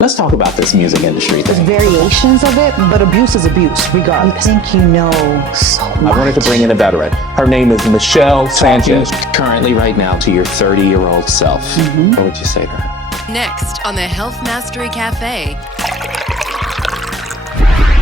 Let's talk about this music industry There's thing. variations of it, but abuse is abuse, regardless. You think you know so much. I wanted to bring in a veteran. Her name is Michelle Sanchez. Currently, right now, to your 30-year-old self, what would you say to her? Next on the Health Mastery Café.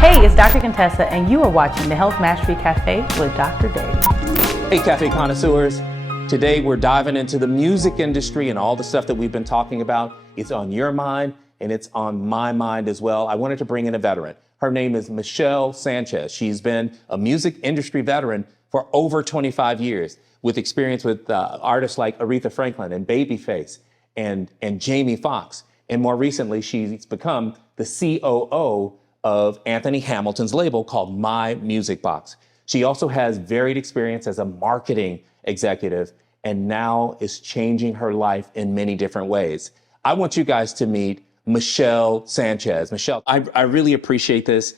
Hey, it's Dr. Contessa, and you are watching the Health Mastery Café with Dr. Dave. Hey, Cafe connoisseurs. Today, we're diving into the music industry and all the stuff that we've been talking about. It's on your mind, and it's on my mind as well. I wanted to bring in a veteran. Her name is Michelle Sanchez. She's been a music industry veteran for over 25 years with experience with artists like Aretha Franklin and BabyFace and Jamie Foxx. And more recently, she's become the COO of Anthony Hamilton's label called My Music Box. She also has varied experience as a marketing executive and now is changing her life in many different ways. I want you guys to meet Michelle Sanchez. Michelle, I really appreciate this.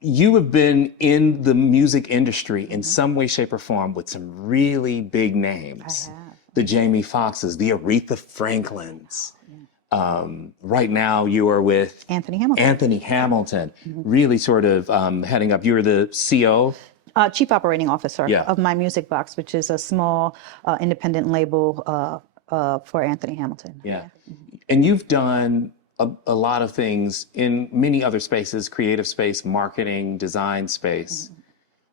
You have been in the music industry in some way, shape, or form with some really big names. I have. The Jamie Foxxes, the Aretha Franklins. Right now you are with Anthony Hamilton. Anthony Hamilton, really sort of heading up. You're the CEO? Chief Operating Officer Yeah. of My Music Box, which is a small independent label for Anthony Hamilton. Yeah. And you've done a lot of things in many other spaces, creative space, marketing, design space.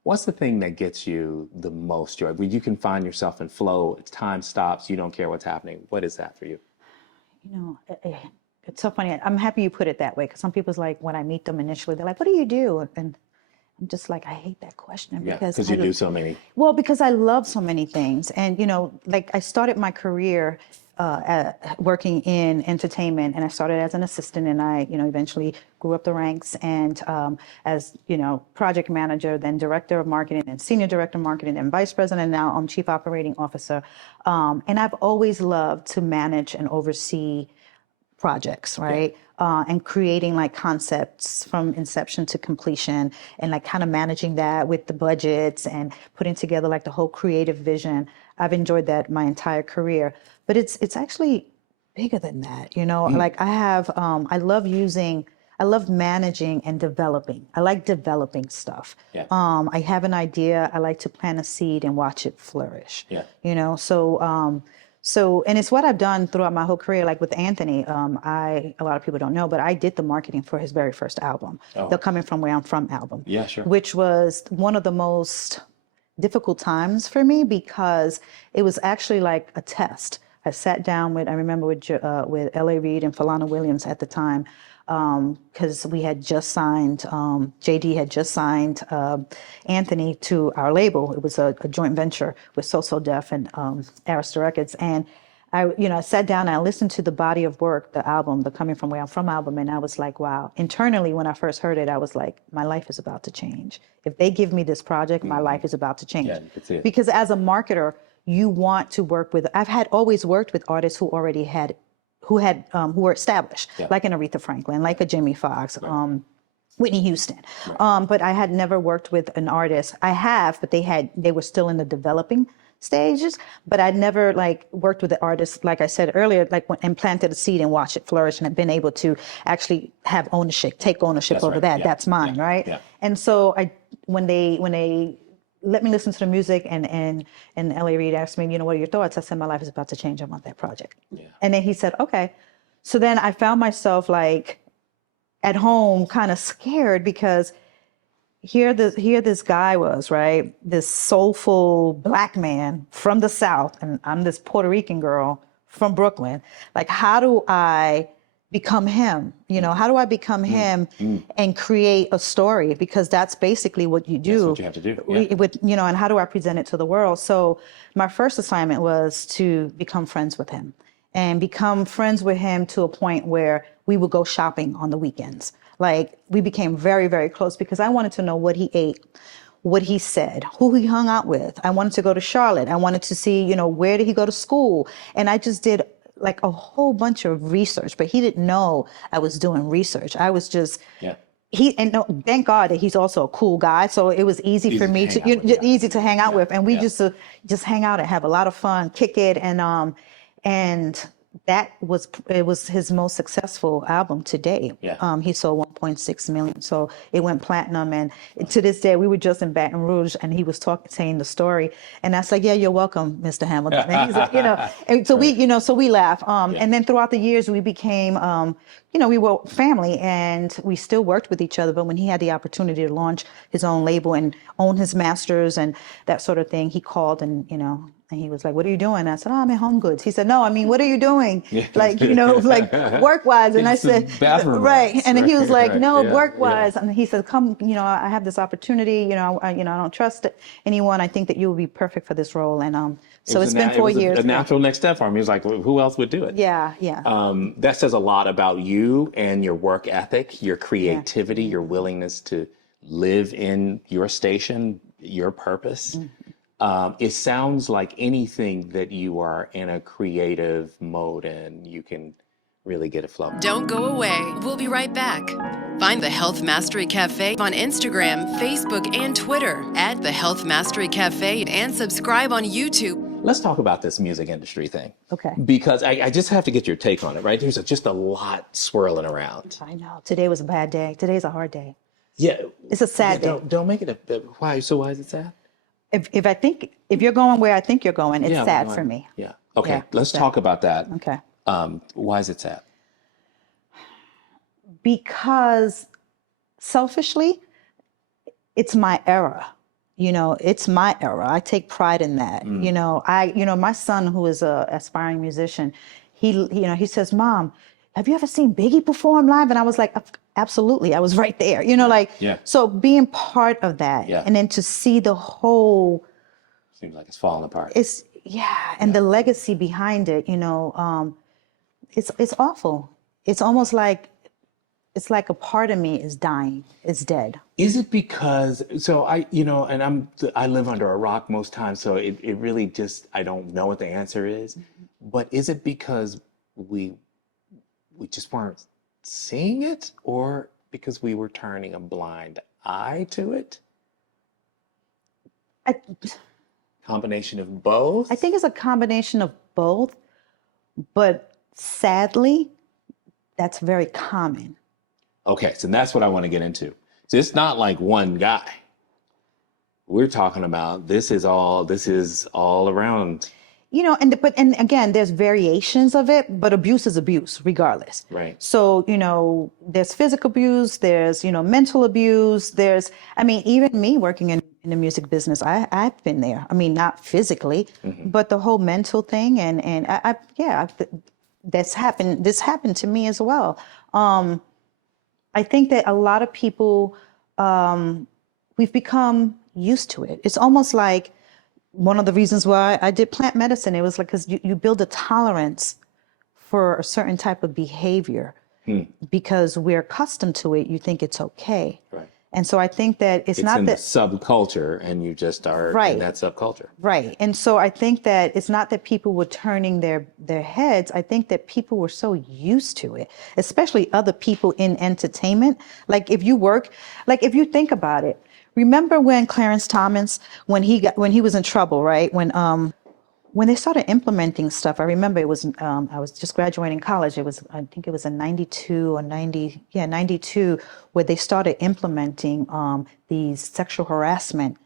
What's the thing that gets you the most joy? Where you can find yourself in flow, time stops, you don't care what's happening. What is that for you? You know, it's so funny. I'm happy you put it that way, because some people's like, when I meet them initially, they're like, what do you do? And I'm just like, I hate that question. Yeah, because you do so many. Well, because I love so many things. And, you know, like I started my career working in entertainment, and I started as an assistant, and I, you know, eventually grew up the ranks, and as, you know, project manager, then director of marketing, and senior director of marketing, and vice president, and now I'm chief operating officer. And I've always loved to manage and oversee projects, right? And creating like concepts from inception to completion, and like kind of managing that with the budgets and putting together like the whole creative vision. I've enjoyed that my entire career, but it's actually bigger than that, you know. Like I have, I love managing and developing. I like developing stuff. Yeah. I have an idea. I like to plant a seed and watch it flourish. Yeah. You know, so, and it's what I've done throughout my whole career. Like with Anthony, a lot of people don't know, but I did the marketing for his very first album, the Coming From Where I'm From album. Yeah, sure. Which was one of the most difficult times for me, because it was actually like a test. I sat down with L.A. Reid and Falana Williams at the time, because we had just signed, JD had just signed Anthony to our label. It was a joint venture with So Def and Arista Records. And I sat down and I listened to the body of work, the album, the Coming From Where I'm From album, and I was like, wow. Internally, when I first heard it, I was like, my life is about to change. If they give me this project, my life is about to change. Yeah, you could see it. Because as a marketer, you want to work with, always worked with artists who already had, who were established, like an Aretha Franklin, like a Jamie Foxx, Whitney Houston. But I had never worked with an artist. I have, but they were still in the developing stages, but I'd never like worked with an artist, like I said earlier, like and planted a seed and watched it flourish, and have been able to actually have ownership, take ownership That's over right. that. Yeah. That's mine, Yeah. right? Yeah. And so when they let me listen to the music, and L.A. Reid asked me, you know, what are your thoughts? I said, my life is about to change. I want that project. Yeah. And then he said, okay. So then I found myself like at home kind of scared, because here this guy was, right? This soulful Black man from the South, and I'm this Puerto Rican girl from Brooklyn. Like, how do I become him? You know, how do I become him and create a story? Because that's basically what you do. That's what you have to do. Yeah. And how do I present it to the world? So my first assignment was to become friends with him, and become friends with him to a point where we would go shopping on the weekends. Like, we became very, very close, because I wanted to know what he ate, what he said, who he hung out with. I wanted to go to Charlotte. I wanted to see, you know, where did he go to school? And I just did like a whole bunch of research, but he didn't know I was doing research. I was just, thank God that he's also a cool guy. So it was easy for me to, easy to hang out with. And we just hang out and have a lot of fun, kick it. And it was his most successful album to date. Yeah. He sold 1.6 million, so it went platinum. And to this day, we were just in Baton Rouge, and he was saying the story, and I said, "Yeah, you're welcome, Mr. Hamilton." And he's like, and so we laugh. And then throughout the years, we became, we were family, and we still worked with each other. But when he had the opportunity to launch his own label and own his masters and that sort of thing, he called and he was like, "What are you doing?" I said, "Oh, I'm in Home Goods." He said, "No, I mean, what are you doing?" Like, like work-wise. And I said, right. And he was like, "No, work-wise." And he said, "Come, I have this opportunity. I don't trust anyone. I think that you will be perfect for this role." And so it's been 4 years. A natural next step for him. He was like, well, who else would do it? Yeah. That says a lot about you and your work ethic, your creativity, your willingness to live in your station, your purpose. It sounds like anything that you are in a creative mode and you can really get it flowing. Don't go away. We'll be right back. Find the Health Mastery Café on Instagram, Facebook, and Twitter at the Health Mastery Café, and subscribe on YouTube. Let's talk about this music industry thing. Okay. Because I just have to get your take on it, right? There's just a lot swirling around. I know. Today was a bad day. Today's a hard day. Yeah. It's a sad day. Don't make it why? So why is it sad? If you're going where I think you're going, it's sad for me. Yeah. Okay. Yeah, Let's talk about that. Okay. Why is it sad? Because selfishly, it's my era. It's my era. I take pride in that. My son, who is a aspiring musician, he says, "Mom, have you ever seen Biggie perform live?" And I was like, absolutely. I was right there, So being part of that, and then to see the whole, seems like it's falling apart. And the legacy behind it, it's awful. It's almost like, it's like a part of me is dying, it's dead. Is it because, I live under a rock most times, so it really just, I don't know what the answer is, but is it because we just weren't seeing it, or because we were turning a blind eye to it? Combination of both? I think it's a combination of both, but sadly, that's very common. Okay, so that's what I want to get into. So it's not like one guy. We're talking about this is all around. And again, there's variations of it, but abuse is abuse regardless. Right. So, there's physical abuse, there's, mental abuse, even me working in the music business, I've been there. I mean, not physically, but the whole mental thing. And this happened to me as well. I think that a lot of people, we've become used to it. It's almost like, one of the reasons why I did plant medicine, it was like, because you build a tolerance for a certain type of behavior because we're accustomed to it. You think it's okay. Right. And so I think that it's not in that the subculture, and you just are in that subculture. Right. And so I think that it's not that people were turning their heads. I think that people were so used to it, especially other people in entertainment. Like if you think about it, remember when Clarence Thomas, when he was in trouble, right? When they started implementing stuff, I remember it was, I was just graduating college. I think it was in 92 or 92, where they started implementing these sexual harassment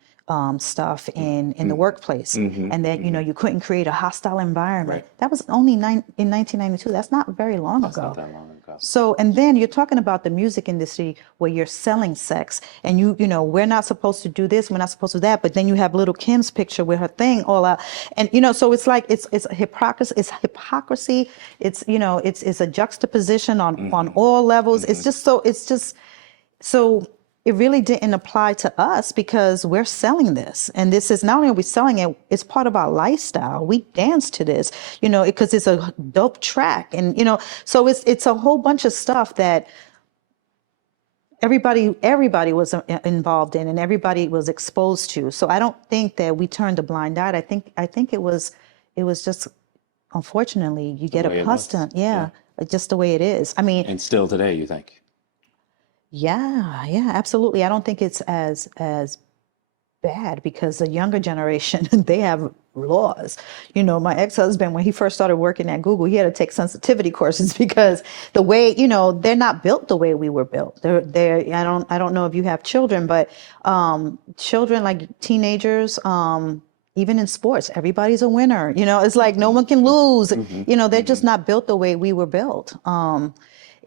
stuff in the workplace. And that, you couldn't create a hostile environment. Right. That was only in 1992. That's not very long ago. Not that long ago. So, and then you're talking about the music industry where you're selling sex and we're not supposed to do this, we're not supposed to do that, but then you have little Kim's picture with her thing all out. And, so it's like, it's hypocrisy. It's, it's a juxtaposition on all levels. It's so it really didn't apply to us because we're selling this. And this is not only are we selling it, it's part of our lifestyle. We dance to this, because it's a dope track. And, so it's a whole bunch of stuff that everybody was involved in and everybody was exposed to. So I don't think that we turned a blind eye. I think it was just, unfortunately, you get accustomed. Yeah, just the way it is. I mean. And still today, you think? Yeah, absolutely. I don't think it's as bad because the younger generation, they have laws. You know, my ex-husband, when he first started working at Google, he had to take sensitivity courses because the way, you know, they're not built the way we were built. I don't know if you have children, but children, like teenagers, even in sports, everybody's a winner. You know, it's like no one can lose. You know, they're just not built the way we were built.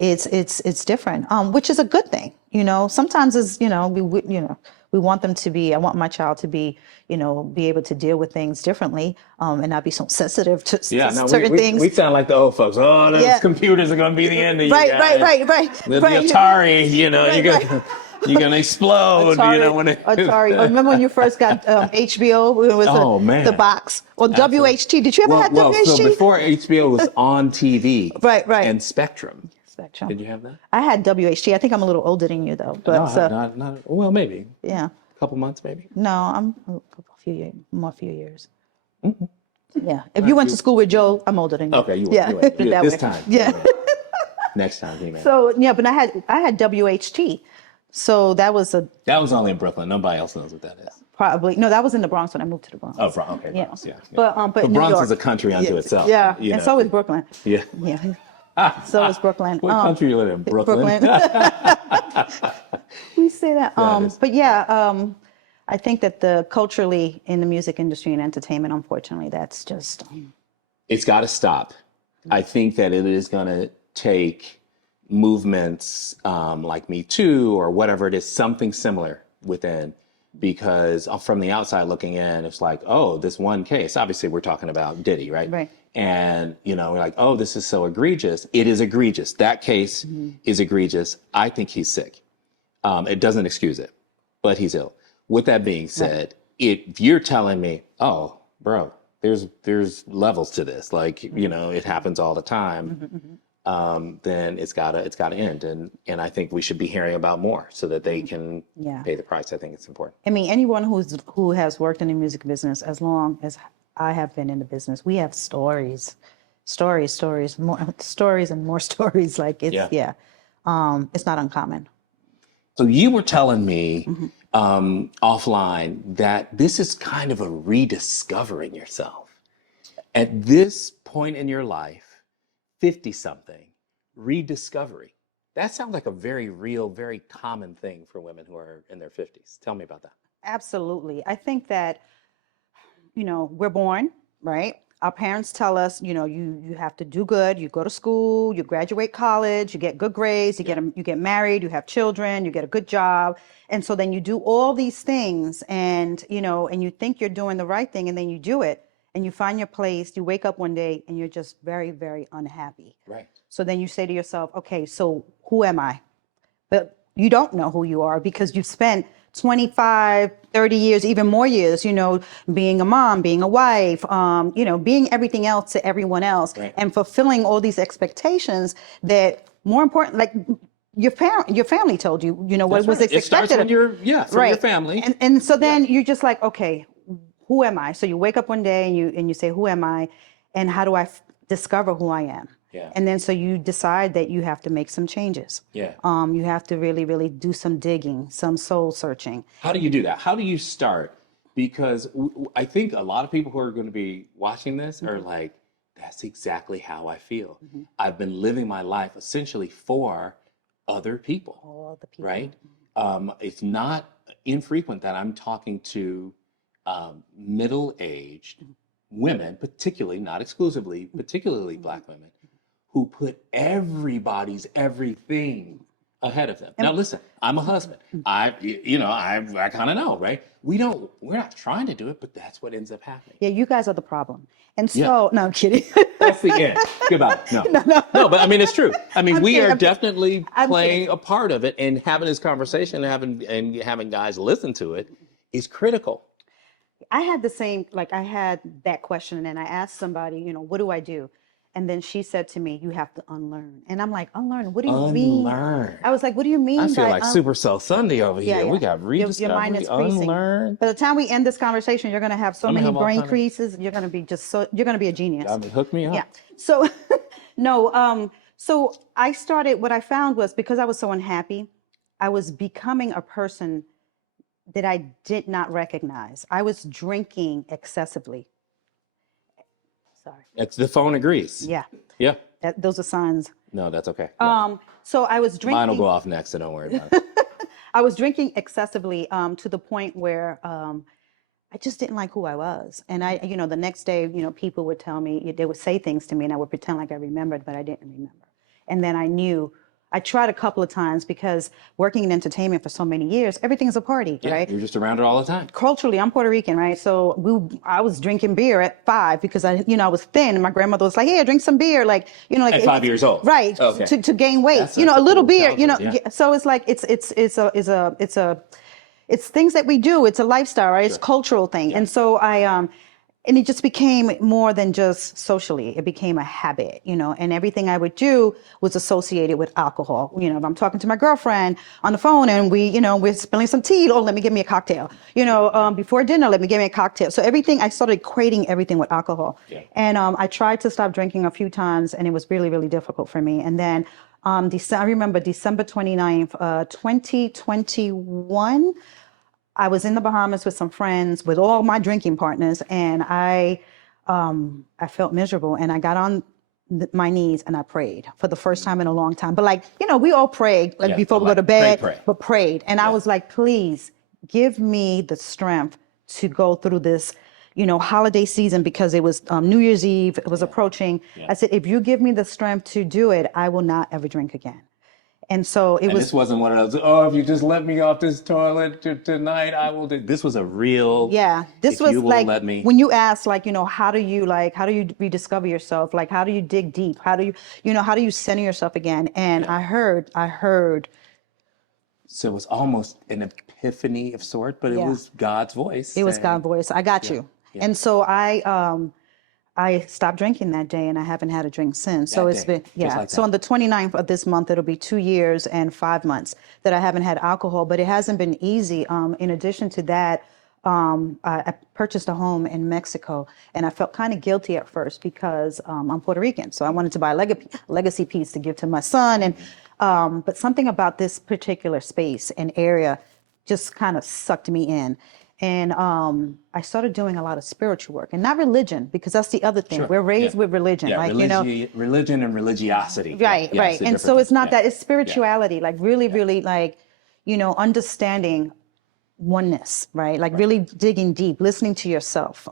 It's different, which is a good thing. You know, sometimes it's, you know, we want them to be, I want my child to be, you know, be able to deal with things differently, and not be so sensitive to certain things. We sound like the old folks. Oh, those computers are going to be the end of you guys. Right. The Atari, you know, you're gonna explode. Atari, you know, when Atari. Remember when you first got HBO? It was the box. Or WHT. Did you ever have WHT? So before HBO was on TV. Right. And Spectrum. Did you have that? I had WHT. I think I'm a little older than you, though. But not well, maybe. Yeah. A couple months, maybe. No, I'm a few years. Yeah. If you went to school with Joe, I'm older than you. Okay, you were. Yeah. You were. This way. time. Yeah. Next time, he may. So yeah, but I had WHT. So that was only in Brooklyn. Nobody else knows what that is. Probably no. That was in the Bronx when I moved to the Bronx. Oh, okay. Yeah. Bronx, yeah. But the New Bronx York is a country unto itself. Yeah, you and know. so is Brooklyn. Yeah. Yeah. So is Brooklyn. What country you live in? Brooklyn. We say that. But yeah, I think that culturally in the music industry and entertainment, unfortunately, that's just. It's got to stop. I think that it is going to take movements like Me Too or whatever it is, something similar within, because from the outside looking in, it's like, oh, this one case, obviously we're talking about Diddy, right? Right. And, you know, we're like, oh, this is so egregious. It is egregious. That case is egregious. I think he's sick. It doesn't excuse it, but he's ill. With that being said, if you're telling me, oh, bro, there's levels to this, like, you know, it happens all the time, then it's gotta end. And I think we should be hearing about more so that they can pay the price. I think it's important. I mean, anyone who has worked in the music business as long as I have been in the business, we have stories, more stories and more stories. Like it's it's not uncommon. So you were telling me offline that this is kind of a rediscovering yourself. At this point in your life, 50-something, rediscovery. That sounds like a very real, very common thing for women who are in their 50s. Tell me about that. Absolutely. I think that, you know, we're born, right? Our parents tell us, you know, you have to do good. You go to school, you graduate college, you get good grades, you get married, you have children, you get a good job. And so then you do all these things and, you know, and you think you're doing the right thing and then you do it and you find your place. You wake up one day and you're just very, very unhappy. Right. So then you say to yourself, okay, so who am I? But you don't know who you are because you've spent 25, 30 years, even more years, you know, being a mom, being a wife, you know, being everything else to everyone else and fulfilling all these expectations that more important, like your family told you, you know, what was expected. It starts when you're, from your family. And so then you're just like, okay, who am I? So you wake up one day and you say, who am I? And how do I discover who I am? Yeah. And then so you decide that you have to make some changes. Yeah. You have to really, really do some digging, some soul searching. How do you do that? How do you start? Because I think a lot of people who are going to be watching this are like, that's exactly how I feel. I've been living my life essentially for other people. All the people. Right? It's not infrequent that I'm talking to middle-aged women, particularly, not exclusively, particularly Black women, who put everybody's everything ahead of them. Now, listen, I'm a husband. I kind of know, right? We're not trying to do it, but that's what ends up happening. Yeah, you guys are the problem. And so, no, I'm kidding. That's the end. Goodbye. No, but I mean, it's true. I mean, we are definitely playing a part of it, and having this conversation and having guys listen to it is critical. I had the same, like I had that question and I asked somebody, you know, what do I do? And then she said to me, you have to unlearn. And I'm like, unlearn? What do you mean? Unlearn. I was like, what do you mean? I feel like Super Cell Sunday over here. Yeah. We got rediscovery, your mind is creasing. unlearn. By the time we end this conversation, you're going to have so many brain creases. You're going to be you're going to be a genius. Hook me up. Yeah. So, no. So I started, what I found was because I was so unhappy, I was becoming a person that I did not recognize. I was drinking excessively. Sorry. It's the phone agrees. Yeah. Yeah. Those are signs. No, that's okay. Yeah. So I was drinking. Mine will go off next, so don't worry about it. I was drinking excessively to the point where I just didn't like who I was. And the next day, people would tell me, they would say things to me and I would pretend like I remembered, but I didn't remember. And then I tried a couple of times because working in entertainment for so many years, everything's a party, Yeah, right? you're just around it all the time. Culturally, I'm Puerto Rican, right? So I was drinking beer at 5 because I was thin, and my grandmother was like, "Hey, drink some beer," like At 5 years old, right? Okay. To gain weight, That's a little cool beer, childhood, yeah. So it's like it's things that we do. It's a lifestyle, right? It's a cultural thing, and so and it just became more than just socially. It became a habit, and everything I would do was associated with alcohol. If I'm talking to my girlfriend on the phone and we're spilling some tea, oh, let me give me a cocktail. Before dinner, let me give me a cocktail. So I started equating everything with alcohol. Yeah. And I tried to stop drinking a few times and it was really, really difficult for me. And then I remember December 29th, 2021, I was in the Bahamas with some friends, with all my drinking partners, and I felt miserable. And I got on my knees and I prayed for the first time in a long time. But we all prayed before we go to bed, but prayed. And I was like, please give me the strength to go through this, holiday season, because it was New Year's Eve, it was approaching. Yeah. I said, if you give me the strength to do it, I will not ever drink again. And so this wasn't one of those, if you just let me off this toilet tonight, I will do. This was a real. Yeah. This was like, when you ask, how do you rediscover yourself? Like, how do you dig deep? How do you center yourself again? And I heard. So it was almost an epiphany of sort, but it was God's voice. It was God's voice. I got you. Yeah. And so I stopped drinking that day and I haven't had a drink since. So it's been, so on the 29th of this month, it'll be 2 years and 5 months that I haven't had alcohol, but it hasn't been easy. In addition to that, I purchased a home in Mexico and I felt kind of guilty at first because I'm Puerto Rican. So I wanted to buy a legacy piece to give to my son. And but something about this particular space and area just kind of sucked me in. And I started doing a lot of spiritual work, and not religion, because that's the other thing. Sure. We're raised with religion, religion and religiosity. Right, right. And so it's not that, it's spirituality, really, understanding oneness, right? Really digging deep, listening to yourself,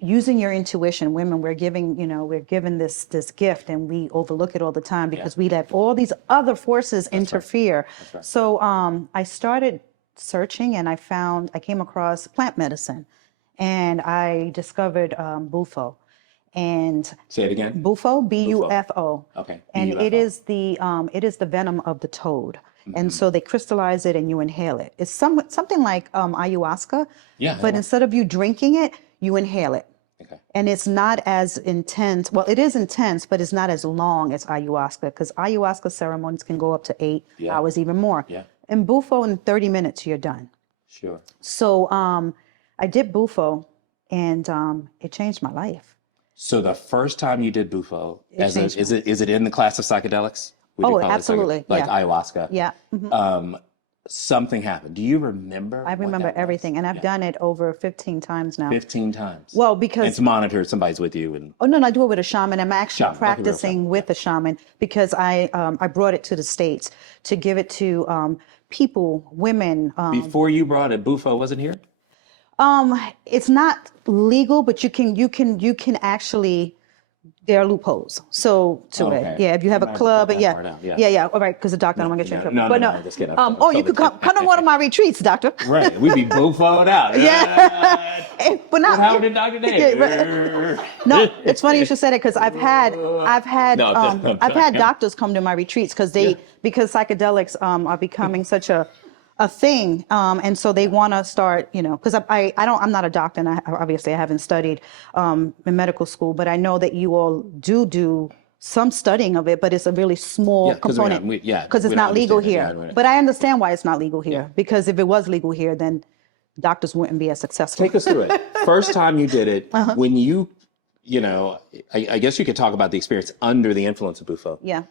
using your intuition. Women, we're given this gift, and we overlook it all the time because we let all these other forces interfere. Right. Right. So I started searching and I came across plant medicine and I discovered Bufo. And say it again. Bufo, Bufo. Okay. And it is the venom of the toad. Mm-hmm. And so they crystallize it and you inhale it. It's something like ayahuasca. Yeah. But instead of you drinking it, you inhale it. Okay. And it's not as intense. Well, it is intense, but it's not as long as ayahuasca, because ayahuasca ceremonies can go up to 8 hours, even more. Yeah. And Bufo, in 30 minutes, you're done. Sure. So I did Bufo, and it changed my life. So the first time you did Bufo, is it in the class of psychedelics? Oh, absolutely. Like ayahuasca? Yeah. Mm-hmm. Something happened. Do you remember? I remember everything, and I've done it over 15 times now. 15 times. Well, because it's monitored. Somebody's with you, and no, I do it with a shaman. I'm actually practicing with a shaman because I brought it to the States to give it to people, women. Before you brought it, Bufo wasn't here. It's not legal, but you can actually. There are loopholes. So it. Yeah, if you have a club, All right, because the doctor don't want to get you in trouble. No, just kidding. You could come to one of my retreats, doctor. Right, we'd be Bufo'd out. Yeah. But not. What happened to Dr. Dave? No, it's funny you should say that because I've had doctors come to my retreats because psychedelics are becoming such a thing, and so they want to start, because I'm not a doctor, and I haven't studied in medical school, but I know that you all do some studying of it, but it's a really small component because it's not legal here. But I understand why it's not legal here, because if it was legal here, then doctors wouldn't be as successful. Take us through it. First time you did it, when I guess you could talk about the experience under the influence of Bufo. Yeah.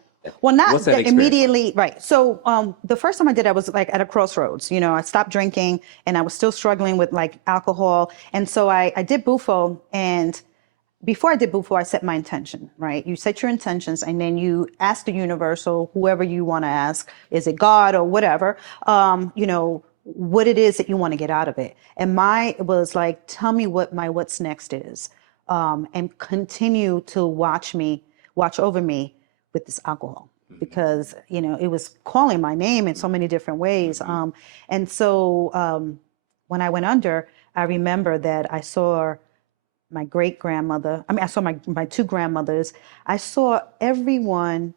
Well, not immediately, right. So the first time I did it, I was at a crossroads. I stopped drinking and I was still struggling with alcohol. And so I did Bufo, and before I did Bufo, I set my intention, right? You set your intentions and then you ask the universal, whoever you want to ask, is it God or whatever, what it is that you want to get out of it. And it was like, tell me what my what's next is, and continue to watch over me with this alcohol. Because, it was calling my name in so many different ways. And so when I went under, I remember that I saw my great-grandmother. I saw my two grandmothers. I saw everyone.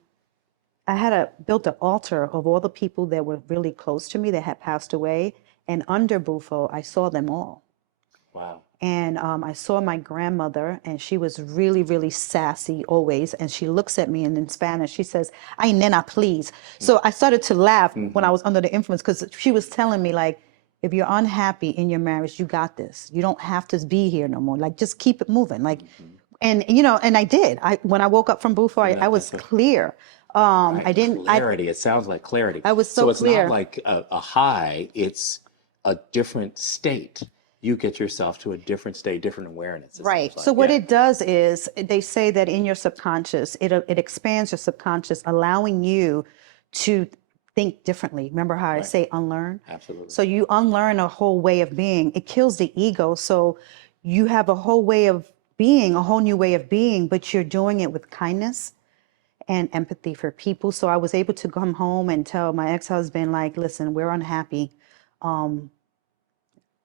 I had built an altar of all the people that were really close to me that had passed away. And under Bufo, I saw them all. Wow. And I saw my grandmother, and she was really, really sassy always. And she looks at me, and in Spanish, she says, "Ay, nena, please." So I started to laugh when I was under the influence, because she was telling me, like, if you're unhappy in your marriage, you got this. You don't have to be here no more. Like, just keep it moving. Like, and I did. When I woke up from Bufo, I was clear. Right. I didn't. Clarity. It sounds like clarity. I was so it's clear. not like a high. It's a different state. You get yourself to a different state, different awareness. Right. Like. So what it does is they say that in your subconscious, it expands your subconscious, allowing you to think differently. Remember how I say unlearn? Absolutely. So you unlearn a whole way of being. It kills the ego. So you have a whole way of being, a whole new way of being, but you're doing it with kindness and empathy for people. So I was able to come home and tell my ex-husband, like, listen, we're unhappy.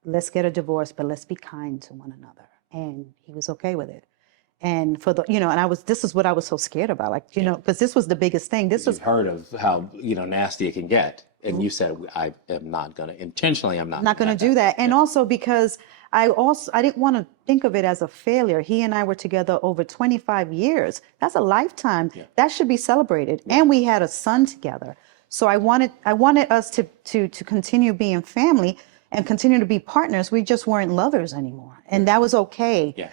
Let's get a divorce, but let's be kind to one another. And he was okay with it. And this is what I was so scared about, like, because this was the biggest thing. You've heard of how, nasty it can get. And you said, I am not going to, intentionally, I'm not going to do that. And also because I didn't want to think of it as a failure. He and I were together over 25 years. That's a lifetime. Yeah. That should be celebrated. Yeah. And we had a son together. So I wanted us to continue being family and continue to be partners. We just weren't lovers anymore. And that was okay. Yeah.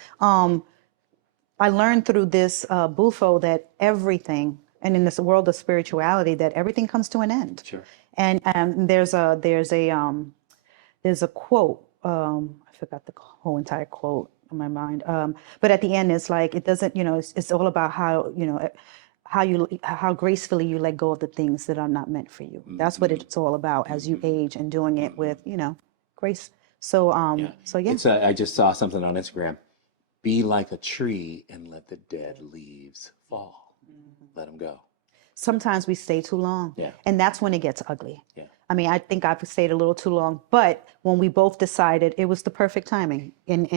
I learned through this Bufo that everything, and in this world of spirituality, that everything comes to an end. Sure. And there's a quote. I forgot the whole entire quote in my mind. But at the end, it's like, it doesn't. It's all about how gracefully you let go of the things that are not meant for you. That's what it's all about as you age, and doing it with grace. So I just saw something on Instagram. Be like a tree and let the dead leaves fall. Let them go. Sometimes we stay too long. Yeah. And that's when it gets ugly. Yeah. I mean, I think I've stayed a little too long, but when we both decided, it was the perfect timing. And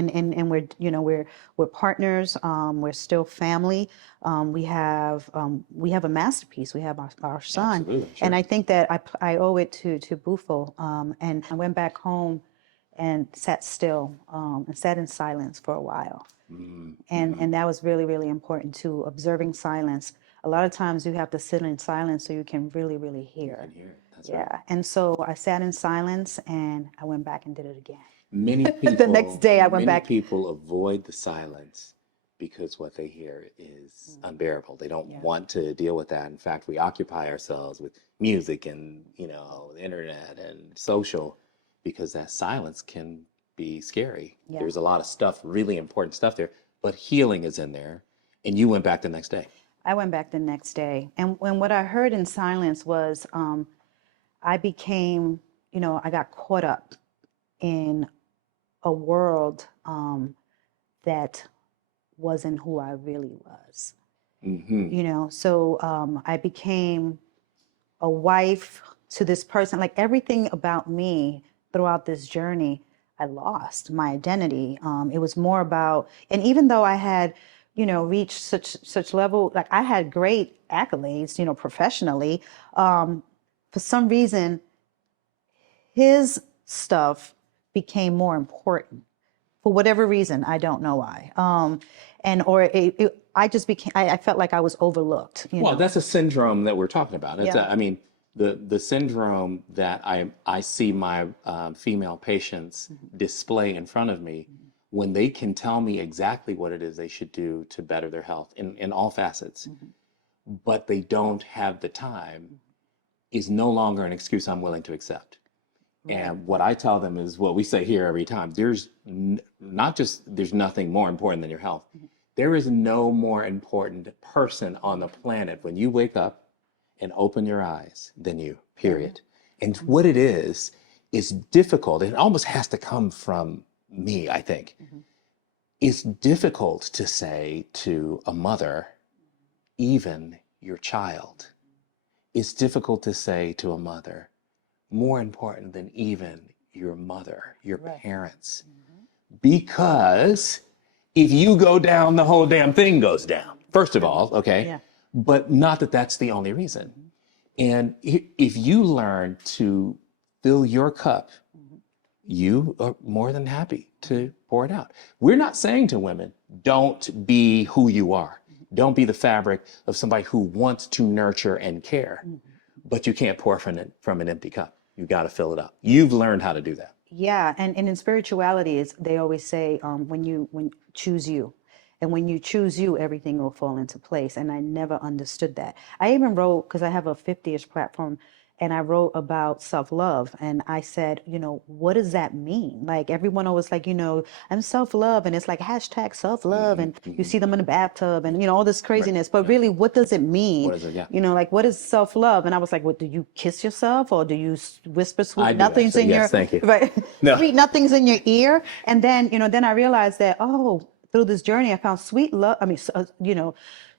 we're partners. We're still family. We have a masterpiece. We have our son. Absolutely, sure. And I think that I owe it to Bufo. And I went back home and sat still, and sat in silence for a while. And that was really, really important too, observing silence. A lot of times you have to sit in silence so you can really, really hear. That's right. And so I sat in silence, and I went back and did it again. Many people, the next day I went back. Many people avoid the silence because what they hear is unbearable. They don't want to deal with that. In fact, we occupy ourselves with music and, the internet and social, because that silence can be scary. Yeah. There's a lot of stuff, really important stuff there, but healing is in there. And you went back the next day. I went back the next day. And what I heard in silence was, I became, I got caught up in a world that wasn't who I really was. So I became a wife to this person. Like, everything about me throughout this journey, I lost my identity. It was more about, and even though I had, reached such level, like, I had great accolades, professionally, for some reason, his stuff became more important. For whatever reason, I don't know why. I just became, I felt like I was overlooked. Well, that's a syndrome that we're talking about. It's the syndrome that I see my female patients display in front of me, when they can tell me exactly what it is they should do to better their health in all facets, but they don't have the time, is no longer an excuse I'm willing to accept. Right. And what I tell them is what we say here every time: there's nothing more important than your health. There is no more important person on the planet when you wake up and open your eyes than you, period. And what it is difficult. It almost has to come from me, I think. It's difficult to say to a mother, even your child. It's difficult to say to a mother, more important than even your mother, your parents. Because if you go down, the whole damn thing goes down, first of all, okay? Yeah. But not that that's the only reason. And if you learn to fill your cup, you are more than happy to pour it out. We're not saying to women, don't be who you are. Don't be the fabric of somebody who wants to nurture and care, but you can't pour from an empty cup. You got to fill it up. You've learned how to do that. Yeah, and in spirituality, they always say when choose you, and when you choose you, everything will fall into place. And I never understood that. I even wrote, because I have a 50-ish platform, and I wrote about self-love, and I said, what does that mean? Like everyone always like, I'm self-love, and it's like hashtag self-love, and you see them in the bathtub, and all this craziness. But really, what does it mean? What is it? Yeah. Like what is self-love? And I was like, what, do you kiss yourself, or do you whisper sweet I do, nothings actually. in Yes, your thank you. right? No. Sweet nothings in your ear? And then then I realized that through this journey, I found sweet love.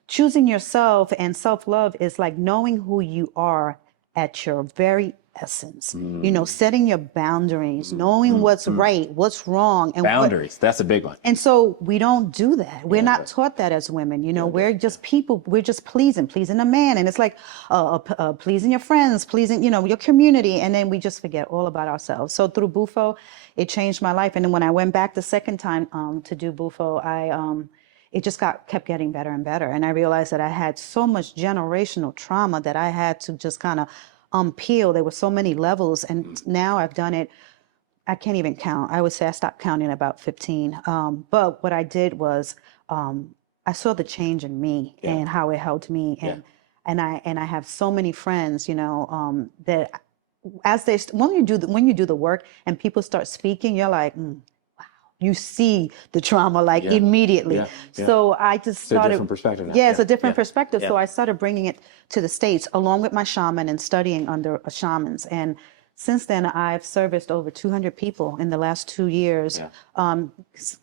Choosing yourself and self-love is like knowing who you are at your very essence, setting your boundaries, knowing what's right, what's wrong. And boundaries, that's a big one. And so we don't do that. We're not taught that as women. We're just people, we're just pleasing a man. And it's like pleasing your friends, pleasing, your community. And then we just forget all about ourselves. So through Bufo, it changed my life. And then when I went back the second time to do Bufo, it just kept getting better and better. And I realized that I had so much generational trauma that I had to just kind of unpeel. There were so many levels. And now I've done it. I can't even count. I would say I stopped counting at about 15. But what I did was I saw the change in me and how it helped me. And I have so many friends, that when you do the work and people start speaking, you're like, you see the trauma immediately. So I just started. It's a different perspective now. Yeah, it's a different perspective. So I started bringing it to the States along with my shaman and studying under shamans. And since then, I've serviced over 200 people in the last 2 years,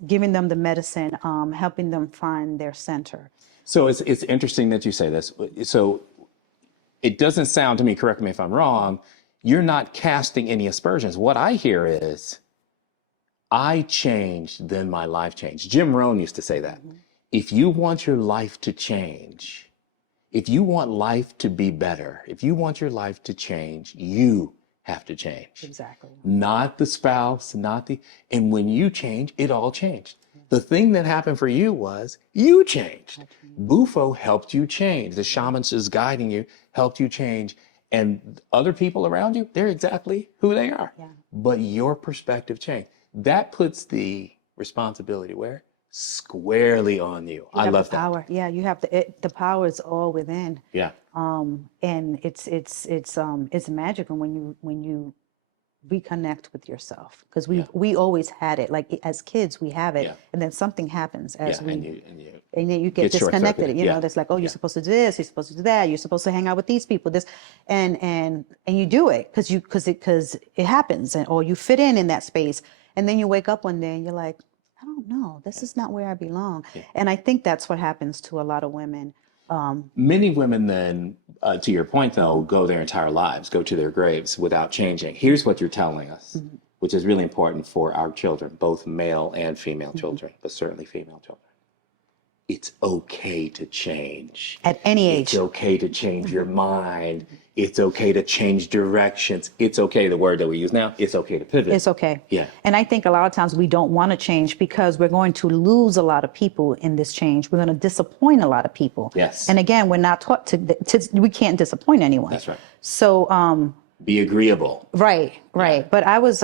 giving them the medicine, helping them find their center. So it's interesting that you say this. So it doesn't sound to me, correct me if I'm wrong, you're not casting any aspersions. What I hear is, I changed, then my life changed. Jim Rohn used to say that. If you want your life to change, if you want life to be better, if you want your life to change, you have to change. Exactly. Not the spouse, and when you change, it all changed. The thing that happened for you was you changed. Bufo helped you change. The shamans is guiding you, helped you change. And other people around you, they're exactly who they are. Yeah. But your perspective changed. That puts the responsibility where? Squarely on you. I love that. Power. Yeah, you have the power is all within. Yeah. And it's magical when you reconnect with yourself, because we always had it. Like as kids, we have it, and then something happens as and then you get disconnected. That's like, you're supposed to do this, you're supposed to do that, you're supposed to hang out with these people. This, and you do it because it happens, or you fit in that space. And then you wake up one day and you're like, I don't know, this is not where I belong. And I think that's what happens to a lot of women. Many women then, to your point though, go their entire lives, go to their graves without changing. Here's what you're telling us, which is really important for our children, both male and female children, but certainly female children. It's okay to change. At any age. It's okay to change your mind. It's okay to change directions. It's okay, the word that we use now, it's okay to pivot. It's okay. Yeah. And I think a lot of times we don't want to change because we're going to lose a lot of people in this change. We're going to disappoint a lot of people. Yes. And again, we're not taught we can't disappoint anyone. That's right. So, be agreeable. Right. Yeah. But I was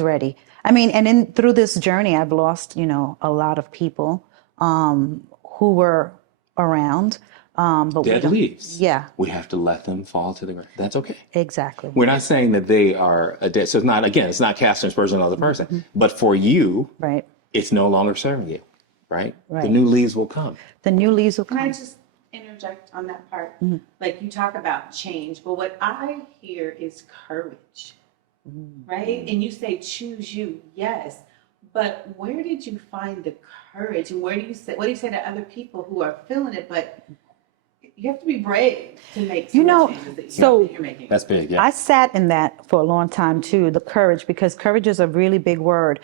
ready. I mean, and through this journey, I've lost, a lot of people, who were around. But Dead leaves. Yeah. We have to let them fall to the ground. That's okay. Exactly. We're not saying that they are a dead. So it's not casting aspersions on the other person. But for you, right, it's no longer serving you. right? Right. The new leaves will come. The new leaves will Can I come. just interject on that part? Mm-hmm. Like you talk about change, but what I hear is courage, right? And you say choose you, yes. But where did you find the courage, and what do you say to other people who are feeling it? But you have to be brave to make some of the changes that you're making. That's big, yeah. I sat in that for a long time too, the courage, because courage is a really big word.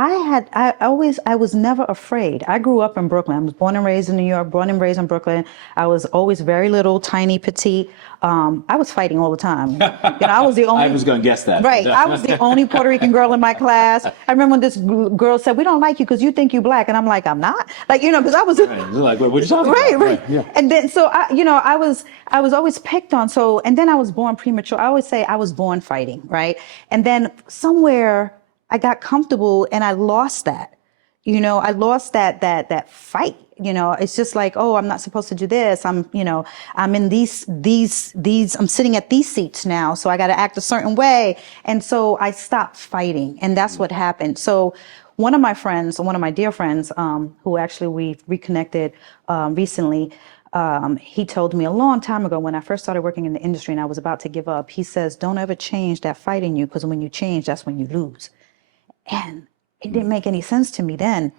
I was never afraid. I grew up in Brooklyn. I was born and raised in New York, born and raised in Brooklyn. I was always very little, tiny, petite. I was fighting all the time. I was the only. I was going to guess that. Right. I was the only Puerto Rican girl in my class. I remember when this girl said, "We don't like you because you think you black," and I'm like, "I'm not." Like, because I was. Right. Like, what are you talking about? Right. Yeah. And then, so I was always picked on. So, and then I was born premature. I always say I was born fighting, right? And then somewhere I got comfortable and I lost that. I lost that fight. It's just like, oh, I'm not supposed to do this. I'm in these, I'm sitting at these seats now, so I got to act a certain way. And so I stopped fighting, and that's what happened. So one of my dear friends, who actually we reconnected recently, he told me a long time ago when I first started working in the industry and I was about to give up, he says, don't ever change that fight in you, because when you change, that's when you lose. And it didn't make any sense to me then,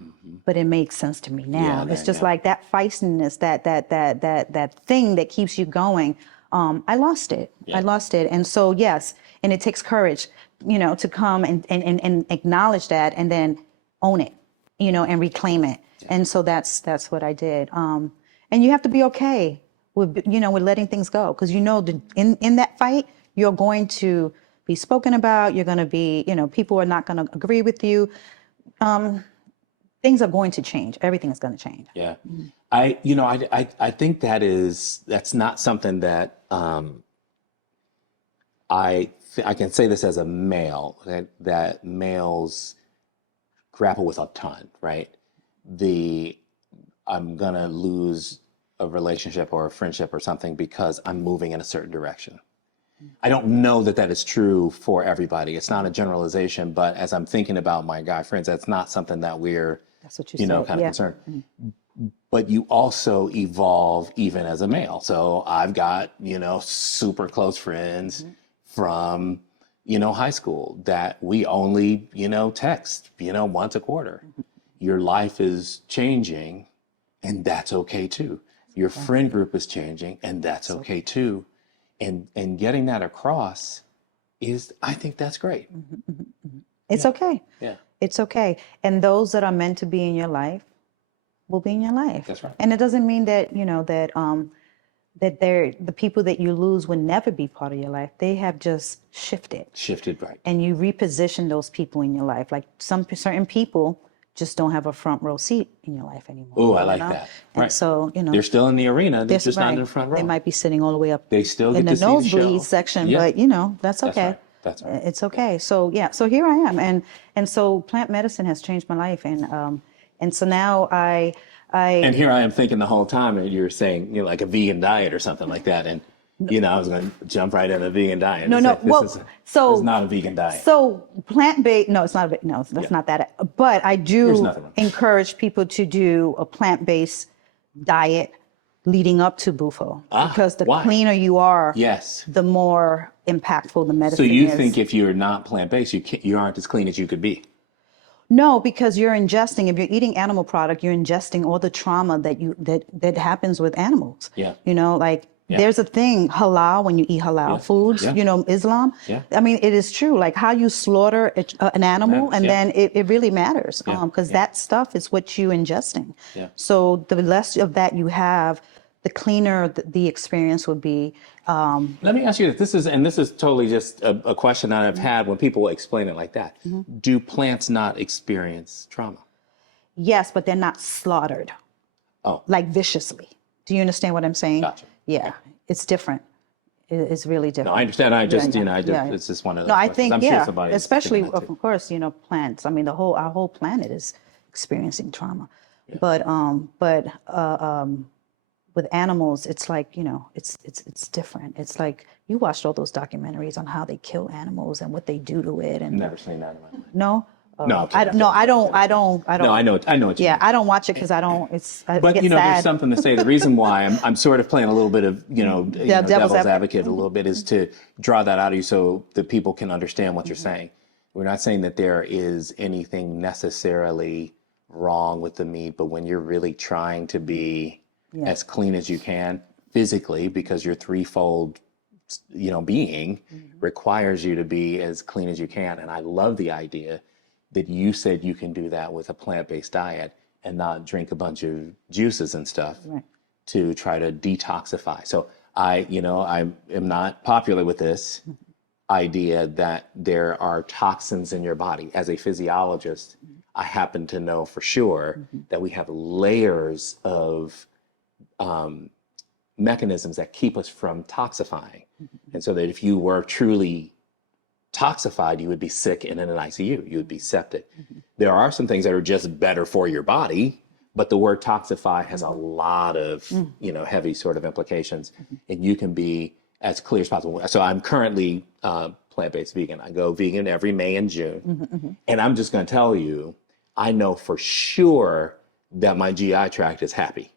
but it makes sense to me now. It's just like that feistiness, that thing that keeps you going. I lost it. Yeah. I lost it. And so, yes, and it takes courage, to come and acknowledge that and then own it, and reclaim it. Yeah. And so that's what I did. And you have to be okay with, with letting things go, because in that fight, you're going to be spoken about. You're going to be, people are not going to agree with you. Things are going to change. Everything is going to change. Yeah. I think that's not something that, I can say this as a male, that males grapple with a ton, right? I'm going to lose a relationship or a friendship or something because I'm moving in a certain direction. I don't know that is true for everybody. It's not a generalization, but as I'm thinking about my guy friends, that's not something that we're, that's what you said. kind of concerned. Mm-hmm. But you also evolve even as a male. So I've got, super close friends from, high school that we only, text, once a quarter. Mm-hmm. Your life is changing, and that's okay too. Your friend group is changing, and that's okay too. And getting that across I think that's great. It's okay. Yeah. It's okay. And those that are meant to be in your life will be in your life. That's right. And it doesn't mean that, that they're the people that you lose will never be part of your life. They have just shifted. Shifted, right. And you reposition those people in your life. Like certain people just don't have a front row seat in your life anymore. Oh, I like that. And right. so, they're still in the arena. They're just not in the front row. They might be sitting all the way up they still in get the to nosebleed see section, yeah. but that's okay. That's right. It's okay. So so here I am, and so plant medicine has changed my life, and so now I and here I am thinking the whole time, and you're saying like a vegan diet or something like that, and I was going to jump right into a vegan diet. No. This is not a vegan diet. So plant-based, no, it's not. No, that's not that. But I do encourage people to do a plant-based diet leading up to Bufo, because the cleaner you are, the more impactful the medicine is. So you think if you're not plant-based, you aren't as clean as you could be? No, because you're ingesting. If you're eating animal product, you're ingesting all the trauma that happens with animals. Yeah. There's a thing, halal, when you eat halal foods, Islam. Yeah. I mean, it is true. Like how you slaughter an animal, and then it really matters, because that stuff is what you're ingesting. Yeah. So the less of that you have, the cleaner the experience would be. Let me ask you this. This is totally just a question that I've had when people explain it like that. Mm-hmm. Do plants not experience trauma? Yes, but they're not slaughtered. Oh. Like viciously. Do you understand what I'm saying? Gotcha. Yeah, it's different. It's really different. No, I understand. It's just one of those. No, I think, I'm sure somebody's especially, of course, plants. I mean, our whole planet is experiencing trauma. Yeah. But with animals, it's like, it's different. It's like you watched all those documentaries on how they kill animals and what they do to it. And never seen that in my life. No? No, okay, I don't. No, I don't. I don't. I don't. No, I know what you Yeah, mean. I don't watch it because I don't. I But get there's sad. something to say. The reason why I'm sort of playing a little bit of devil's advocate. advocate a little bit is to draw that out of you so that people can understand what you're saying. We're not saying that there is anything necessarily wrong with the meat, but when you're really trying to be as clean as you can physically, because your threefold being requires you to be as clean as you can. And I love the idea that you said you can do that with a plant-based diet and not drink a bunch of juices and stuff to try to detoxify. So I am not popular with this idea that there are toxins in your body. As a physiologist, I happen to know for sure that we have layers of mechanisms that keep us from toxifying. And so that if you were truly toxified, you would be sick and in an ICU. You would be septic. There are some things that are just better for your body, but the word toxify has a lot of, heavy sort of implications, and you can be as clear as possible. So I'm currently plant-based vegan. I go vegan every May and June. And I'm just going to tell you, I know for sure that my GI tract is happy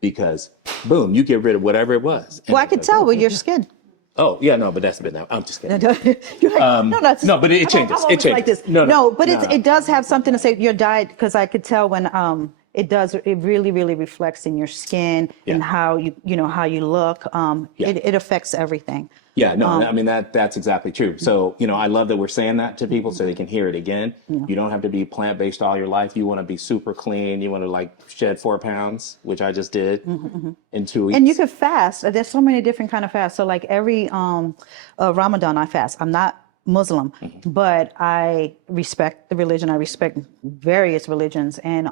because boom, you get rid of whatever it was. Well, I could tell with your skin. Oh, yeah, no, but that's been that. I'm just kidding. You're like, No, but it changes. I'm It changes. like this. But it does have something to say your diet, because I could tell when it really, really reflects in your skin and how how you look. It affects everything. Yeah, no, I mean, that's exactly true. So, I love that we're saying that to people so they can hear it again. You don't have to be plant-based all your life. You want to be super clean. You want to shed 4 pounds, which I just did in 2 weeks. And you can fast. There's so many different kind of fasts. So like every Ramadan I fast. I'm not Muslim, but I respect the religion. I respect various religions. And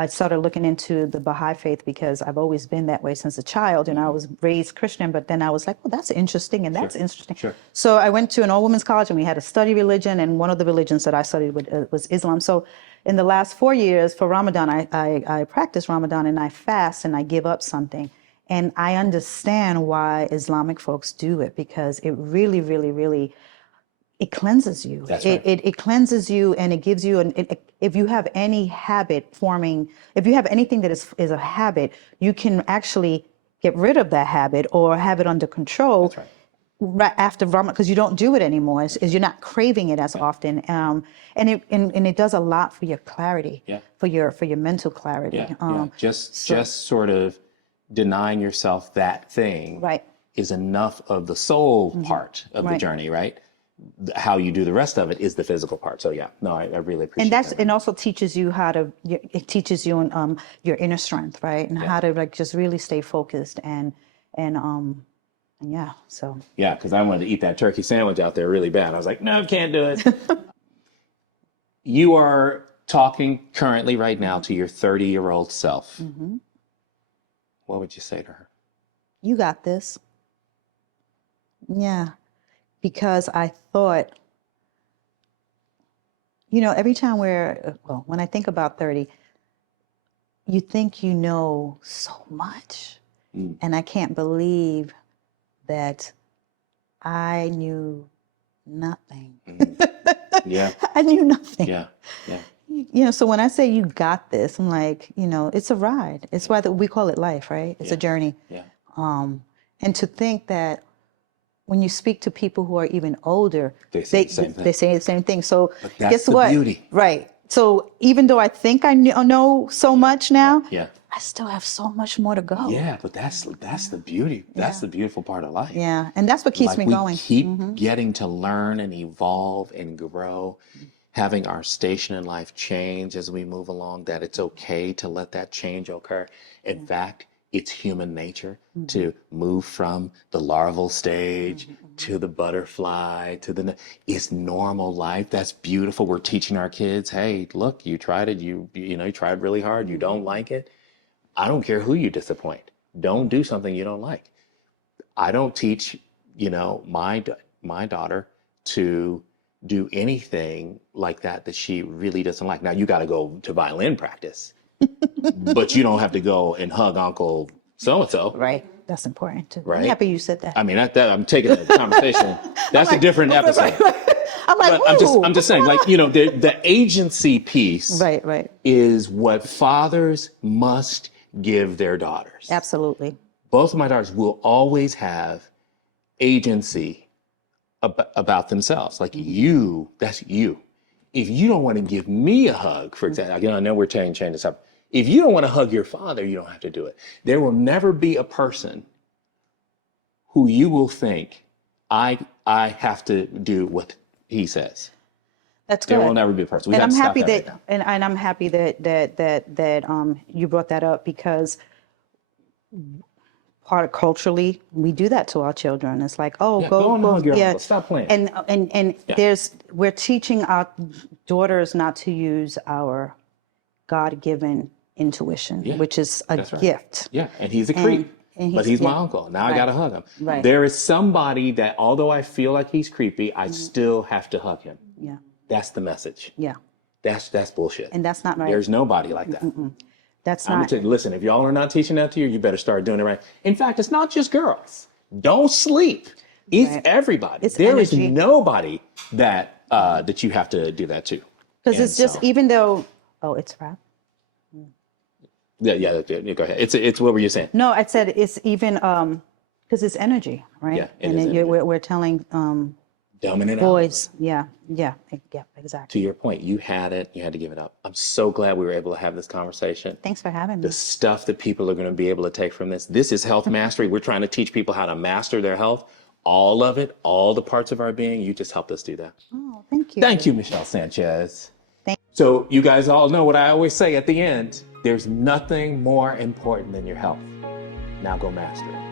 I started looking into the Baha'i faith because I've always been that way since a child. And I was raised Christian, but then I was like, well, that's interesting. And that's interesting. Sure. So I went to an all-women's college and we had to study religion. And one of the religions that I studied was Islam. So in the last 4 years for Ramadan, I practice Ramadan and I fast and I give up something. And I understand why Islamic folks do it, because it really, really, really, it cleanses you. That's right. It cleanses you, and it gives you if you have any habit forming, if you have anything that is a habit, you can actually get rid of that habit or have it under control. That's right. Right after Ramadan, because you don't do it anymore. Is you're not craving it as often, and it does a lot for your clarity, for your mental clarity. Just sort of denying yourself that thing is enough of the soul part of the journey, right? How you do the rest of it is the physical part. So I really appreciate that. And also teaches you it teaches you your inner strength, right? And how to just really stay focused and so. Yeah, because I wanted to eat that turkey sandwich out there really bad. I was like, no, can't do it. You are talking currently right now to your 30-year-old self. What would you say to her? You got this. Yeah. Because I thought, every time when I think about 30, you think you know so much. And I can't believe that I knew nothing. Yeah. I knew nothing. Yeah. So when I say you got this, I'm like, it's a ride. It's why we call it life, right? It's a journey. Yeah. And to think that when you speak to people who are even older, they say the same thing. So but that's guess the what? Beauty. Right. So even though I think I know so much now, I still have so much more to go. Yeah, but that's the beauty. That's the beautiful part of life. Yeah, and that's what keeps me going. We keep getting to learn and evolve and grow, having our station in life change as we move along, that it's okay to let that change occur. In fact, it's human nature to move from the larval stage to the butterfly it's normal life. That's beautiful. We're teaching our kids, hey, look, you tried it. You tried really hard. You don't like it. I don't care who you disappoint. Don't do something you don't like. I don't teach, my daughter to do anything like that she really doesn't like. Now you got to go to violin practice. But you don't have to go and hug Uncle so-and-so. Right. That's important too. Right. I'm happy you said that. I mean, I'm taking a conversation. That's a different episode. I'm like, But ooh. I'm just saying, like, you know, the agency piece Right. is what fathers must give their daughters. Absolutely. Both of my daughters will always have agency about themselves. Like that's you. If you don't want to give me a hug, for example, again, I know we're changing this up. If you don't want to hug your father, you don't have to do it. There will never be a person who you will think, I have to do what he says. That's good. There will never be a person. And I'm happy that, and I'm happy that you brought that up, because part of culturally we do that to our children. It's like, oh, go and hug your yeah. uncle. Stop playing. And we're teaching our daughters not to use our God-given intuition, which is a gift. Yeah, and he's a creep. But he's my uncle. Now I got to hug him. Right. There is somebody that, although I feel like he's creepy, I still have to hug him. Yeah. That's the message. Yeah. That's bullshit. And that's not right. There's nobody like that. That's I'm not. gonna listen, if y'all are not teaching that to you better start doing it right. In fact, it's not just girls. Don't sleep. It's everybody. There is nobody that that you have to do that to. Because it's just, even though, it's rap. Yeah, go ahead. It's what were you saying? No, I said it's even because it's energy, right? Yeah, it and is then energy. we're telling Dominant boys, yeah, exactly. To your point, you had it. You had to give it up. I'm so glad we were able to have this conversation. Thanks for having me. The stuff that people are going to be able to take from this. This is health mastery. We're trying to teach people how to master their health. All of it, all the parts of our being. You just helped us do that. Oh, thank you. Thank you, Michelle Sanchez. So you guys all know what I always say at the end. There's nothing more important than your health. Now go master it.